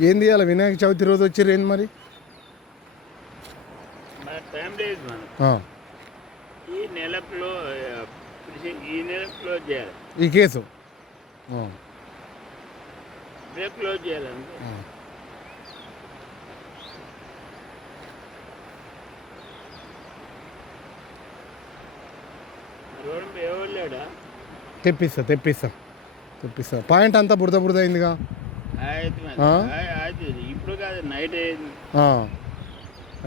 ఏంది అలా వినాయక చవితి రోజు వచ్చిర్రు ఏంది మరి? ఈ కేసు? క్లోజ్ తెప్పిస్తా తెప్పిస్తా. తెప్పిస్తా. పాయింట్ అంతా బురద బురద అయిందిగా. ఇప్పుడు కాదు నైట్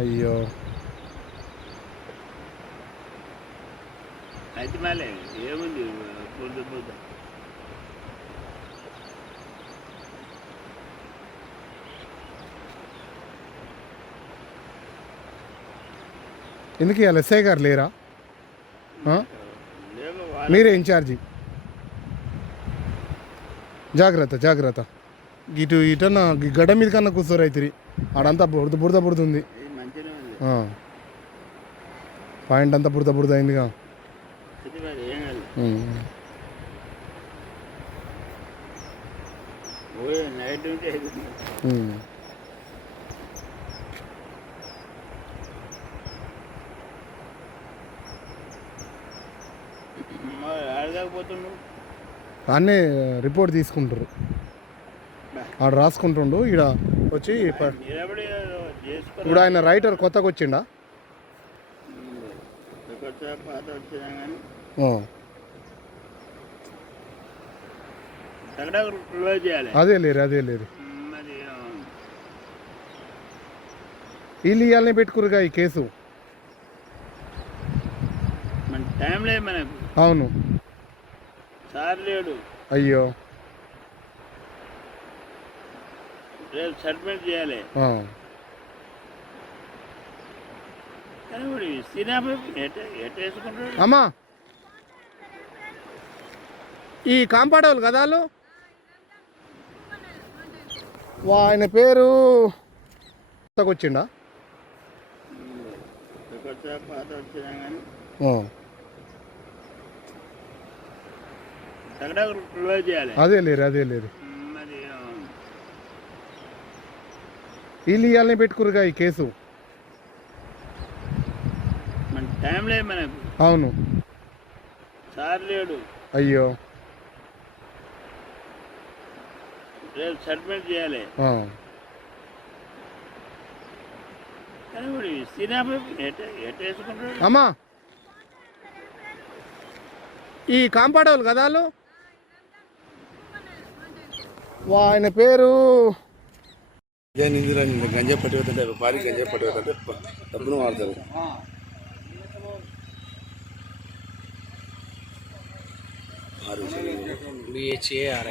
అయ్యో. అయితే మళ్ళీ ఏముంది? పొద్దు పొద్దు ఎందుకు ఇవాళ ఎస్ఐ గారు లేరా? మీరే ఇన్ఛార్జి. జాగ్రత్త జాగ్రత్త. ఇటు ఇటన్నా గడ్డ మీద కన్నా కూర్చోరు అయితే ఆడంతా మంచిగా ఉంది. ఆ. పాయింట్ అంతా బురద బురద అయిందిగా. అవుతుంది. అన్నే రిపోర్ట్ తీసుకుంటారు ఆడ రాసుకుంటుండు ఈడ వచ్చి ఇప్పుడు ఆయన రైటర్ కొత్తగా వచ్చిండా? అదే లేరు అదే లేరు వీళ్ళు ఇవాళనే పెట్టుకురుగా ఈ కేసు. అవును. అయ్యో. రేపు సబ్మిట్ చేయాలి. అమ్మా! ఈ కాంపౌండ్ కదా వాళ్ళు? ఆయన పేరు వచ్చిండా అదే లేరు అదే లేరు మరి ఆ, వీళ్ళు ఇవాళనే పెట్టుకురుగా ఈ కేసు. అవును. సార్ లేడు. అయ్యో. రేపు సబ్మిట్ చేయాలి. అమ్మా! ఈ కాంపౌండ్ వాళ్ళు కదా వాళ్ళు? వా ఆయన పేరు ಏನು ಇಂದಿರ ನಿಮ್ಗೆ ಗಂಜೆ ಪಟ್ಟಿವತ್ತಂತೆ ಭಾರಿ ಗಂಜೆ ಪಟ್ಟಿವತ್ತಂತೆ ತಪ್ಪು ಮಾಡ್ತಾರೆ ಬಿ ಎಚ್ ಎ ಆರ್